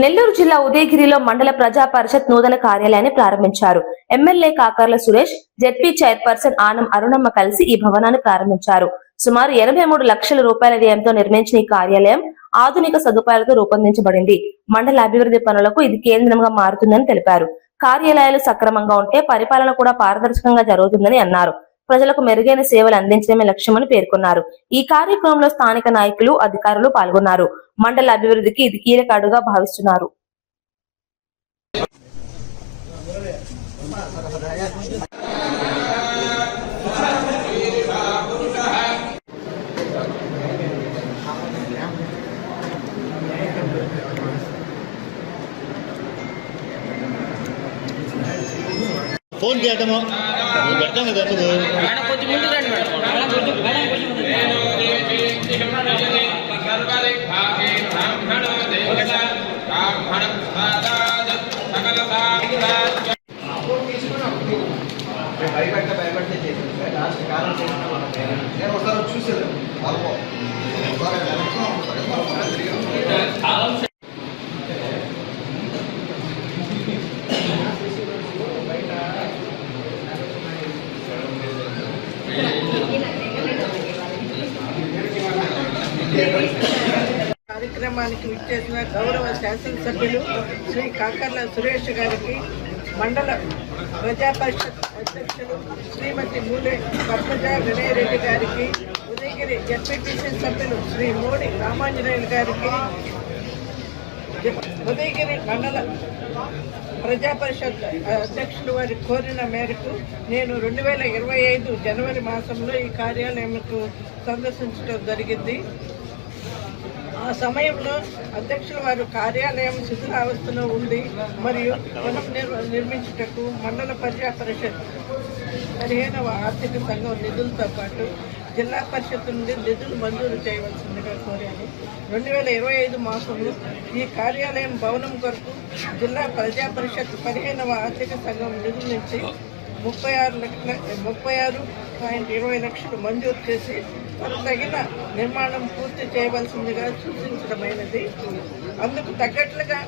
నెల్లూరు జిల్లా ఉదయగిరిలో మండల ప్రజా పరిషత్ నూతన కార్యాలయాన్ని ప్రారంభించారు. MLA Kakarla Suresh, ZP chairperson Anam Arunamma కలిసి ఈ భవనాన్ని ప్రారంభించారు. సుమారు 83 లక్షల రూపాయల వ్యయంతో నిర్మించిన ఈ కార్యాలయం ఆధునిక సదుపాయాలతో రూపొందించబడింది. మండల అభివృద్ధి పనులకు ఇది కేంద్రంగా మారుతుందని తెలిపారు. కార్యాలయాలు సక్రమంగా ఉంటే పరిపాలన కూడా పారదర్శకంగా జరుగుతుందని అన్నారు. ప్రజలకు మెరుగైన సేవలు అందించడమే లక్ష్యమని పేర్కొన్నారు. ఈ కార్యక్రమంలో స్థానిక నాయకులు, అధికారులు పాల్గొన్నారు. మండల అభివృద్ధికి ఇది కీలక అడుగుగా భావిస్తున్నారు. ఫోన్ చేయటము పెడతాం కదా భయపెట్టే చేశాను లాస్ట్ కాలం నేను ఒకసారి చూసేది కార్యక్రమానికి విచ్చేసిన గౌరవ శాసనసభ్యులు శ్రీ కాకర్ల సురేష్ గారికి, మండల ప్రజా పరిషత్ అధ్యక్షులు శ్రీమతి మూలే పద్మజ వినయ్ రెడ్డి గారికి, ఉదయగిరి జెడ్పీటీసీ సభ్యులు శ్రీ మోడి రామాంజనేయులు గారికి, ఉదయగిరి మండల ప్రజా పరిషత్ అధ్యక్షులు వారి కోరిన మేరకు నేను 2025 జనవరి మాసంలో ఈ కార్యాలయంకు సందర్శించడం జరిగింది. ఆ సమయంలో అధ్యక్షుల వారు కార్యాలయం శిథిలావస్థలో ఉంది మరియు నిర్మించుటకు మండల ప్రజా పరిషత్ 15వ ఆర్థిక సంఘం నిధులతో పాటు జిల్లా పరిషత్ నుండి నిధులు మంజూరు చేయవలసిందిగా కోరాను. 2025 మాసంలో ఈ కార్యాలయం భవనం కొరకు జిల్లా ప్రజా పరిషత్ 15వ ఆర్థిక సంఘం నిధుల నుంచి 36.20 లక్షలు మంజూరు చేసి తగిన నిర్మాణం పూర్తి చేయవలసిందిగా సూచించడమైనది. అందుకు తగ్గట్లుగా